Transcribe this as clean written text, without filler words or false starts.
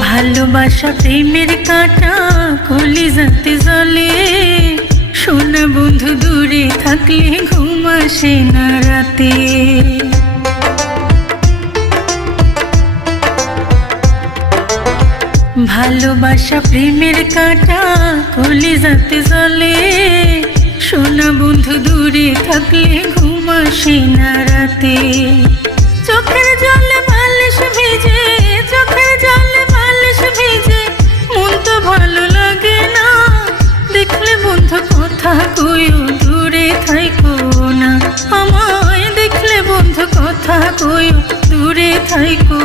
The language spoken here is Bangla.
ভালোবাসা প্রেমের কাঁটা কলিজাতে জ্বলে, সোনা বন্ধু দূরে থাকলে ঘুম আসে না রাতে। ভালোবাসা প্রেমের কাঁটা কলিজাতে জ্বলে, সোনা বন্ধু দূরে থাকলে ঘুম আসে না রাতে। চোখের জলে বালিশ ভিজে, চোখের জলে বালিশ ভিজে, মন তো ভালো লাগে না। দেখলে বন্ধু কথা কইও দূরে থাইকো না, আমায় দেখলে বন্ধু কথা কইও দূরে থাইকো